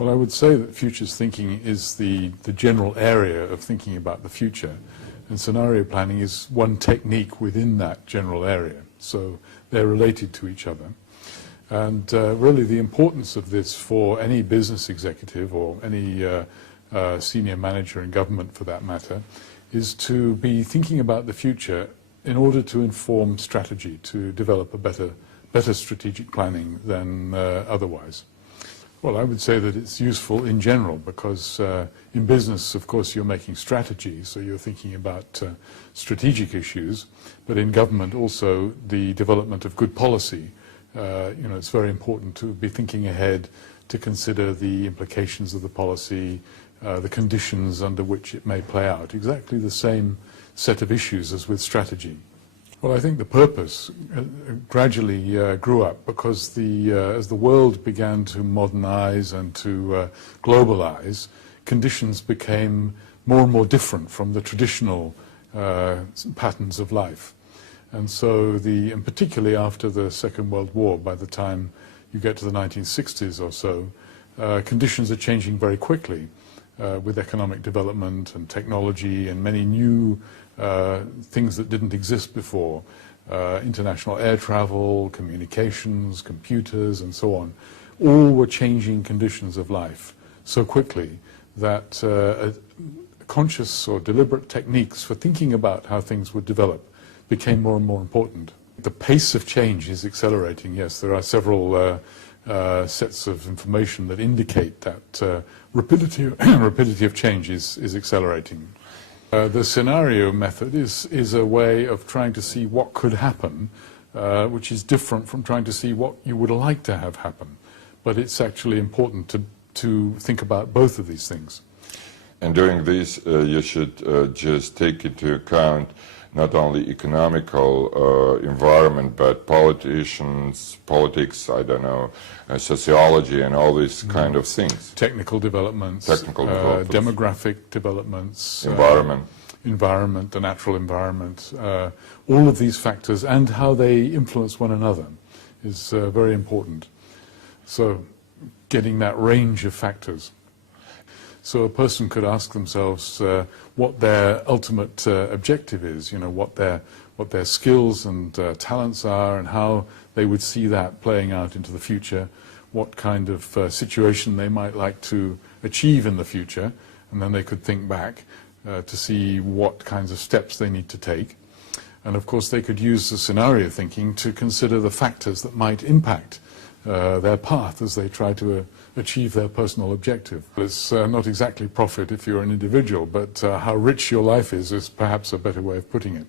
Well, I would say that futures thinking is the general area of thinking about the future, and scenario planning is one technique within that general area. So they're related to each other. And really the importance of this for any business executive or any senior manager in government for that matter is to be thinking about the future in order to inform strategy, to develop a better strategic planning than otherwise. Well, I would say that it's useful in general because in business, of course, you're making strategy, so you're thinking about strategic issues, but in government also the development of good policy. It's very important to be thinking ahead, to consider the implications of the policy, the conditions under which it may play out. Exactly the same set of issues as with strategy. Well, I think the purpose gradually grew up because as the world began to modernize and to globalize, conditions became more and more different from the traditional patterns of life. And so, and particularly after the Second World War, by the time you get to the 1960s or so, conditions are changing very quickly with economic development and technology and many new things that didn't exist before. International air travel, communications, computers, and so on. All were changing conditions of life so quickly that conscious or deliberate techniques for thinking about how things would develop became more and more important. The pace of change is accelerating, yes. There are several sets of information that indicate that rapidity of change is accelerating. The scenario method is a way of trying to see what could happen, which is different from trying to see what you would like to have happen. But it's actually important to think about both of these things. And doing this, you should just take into account not only economical environment, but politics, I don't know, sociology and all these kind of things. Technical developments, demographic developments, environment, the natural environment, all of these factors and how they influence one another is very important. So getting that range of factors. So a person could ask themselves what their ultimate objective is, what their skills and talents are and how they would see that playing out into the future, what kind of situation they might like to achieve in the future, and then they could think back to see what kinds of steps they need to take. And of course they could use the scenario thinking to consider the factors that might impact their path as they try to achieve their personal objective. It's not exactly profit if you're an individual, but how rich your life is perhaps a better way of putting it.